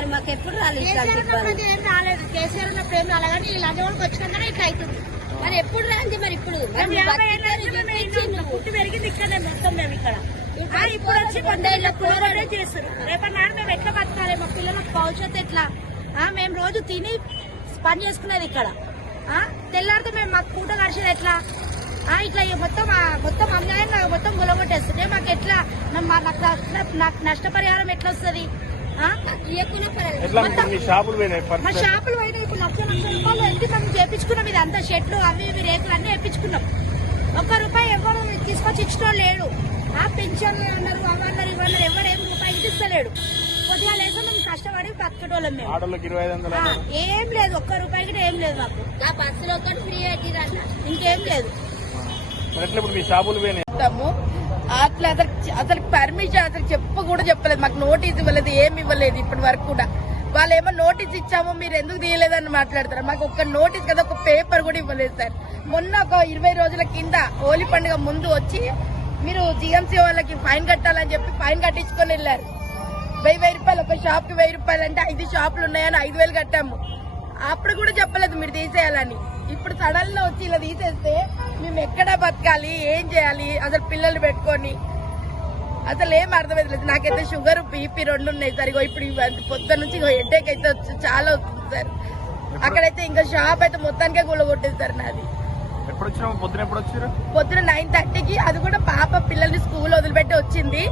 మరి మాకు ఎప్పుడు రాలేదు ఏం రాలేదు. కేసీఆర్ ఉన్నప్పుడు ఏం రాలేదు కానీ ఈ లంచం వాళ్ళకి వచ్చినాకనే ఇట్లా అవుతుంది. మరి ఎప్పుడు రాంది మరి ఇప్పుడు పుట్టి పెరిగింది ఇక్కడనే మొత్తం మేము ఇక్కడ. ఇప్పుడు వచ్చి కూరగానే చేస్తారు. రేపటి నాడు మేము ఎట్లా బతకాలి, మా పిల్లలకు భవిష్యత్తు ఎట్లా? మేము రోజు తిని పని చేసుకునేది ఇక్కడ. తెల్లారితో మేము మాకు పూట గడిచేది ఎట్లా? ఇట్లా మొత్తం అన్యాయంగా మొత్తం గులగొట్టేస్తుంది. మాకు ఎట్లా నాకు నష్టపరిహారం ఎట్లా వస్తుంది? మా షాపులు పోయినాయి. ఇప్పుడు లక్ష రూపాయలు ఎంత మేము చేపించుకున్నాం. ఇది అంతా షెట్లు అవి ఇవి రేకులు అన్ని వేయించుకున్నాం. ₹1 ఎవరు తీసుకొచ్చి ఇచ్చిన లేడు. పెన్షన్లు అన్నారు, అవన్నారు ఇవన్నారు, ఎవరేం రూపాయి ఇస్తలేడు. కొద్దిగా లేక మేము కష్టపడి బతకటోళ్ళం. మేము ఏం లేదు, ₹1 కూడా ఏం లేదు మాకు. ఆ బస్సులో ఒకటి ఫ్రీ పెట్టిరన్న, ఇంకేం లేదు. అట్లా అసలు పర్మిషన్ అసలు కూడా చెప్పలేదు. మాకు నోటీస్ ఇవ్వలేదు, ఏమి ఇవ్వలేదు ఇప్పటి వరకు కూడా. వాళ్ళు ఏమో నోటీస్ ఇచ్చాము మీరు ఎందుకు తీయలేదని మాట్లాడతారు. మాకు ఒక నోటీస్ కదా, ఒక పేపర్ కూడా ఇవ్వలేదు సార్. మొన్న ఒక 20 రోజుల కింద హోలీ పండుగ ముందు వచ్చి మీరు జిఎంసీ వాళ్ళకి ఫైన్ కట్టాలని చెప్పి ఫైన్ కట్టించుకొని వెళ్ళారు. 1000 రూపాయలు ఒక షాప్ కి 1000 రూపాయలు అంటే 5 షాపులు ఉన్నాయని 5000 కట్టాము. అప్పుడు కూడా చెప్పలేదు మీరు తీసేయాలని. ఇప్పుడు సడన్ గా వచ్చి ఇలా తీసేస్తే మేము ఎక్కడ బతకాలి, ఏం చేయాలి? అసలు పిల్లలు పెట్టుకొని అసలు ఏం అర్థమైతే నాకైతే షుగర్ బీపీ 2 ఉన్నాయి సార్. ఇప్పుడు పొద్దున్న నుంచి హెడ్ఏక్ అయితే చాలా వస్తుంది సార్. అక్కడైతే ఇంకా షాప్ అయితే మొత్తానికే కూలగొట్టేది సార్ నాది. పొద్దున 9:30కి, అది కూడా పాప పిల్లల్ని స్కూల్ వదిలిపెట్టి వచ్చింది.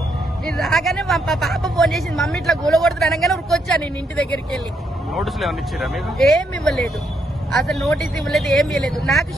నేను రాగానే మా పాప ఫోన్ చేసింది, మమ్మీ ఇట్లా కూలగొడుతుంది అనగానే ఉరికొచ్చాను నేను ఇంటి దగ్గరికి వెళ్ళి. ఏమి ఇవ్వలేదు, అసలు నోటీస్ ఇవ్వలేదు, ఏమి ఇవ్వలేదు. నాకు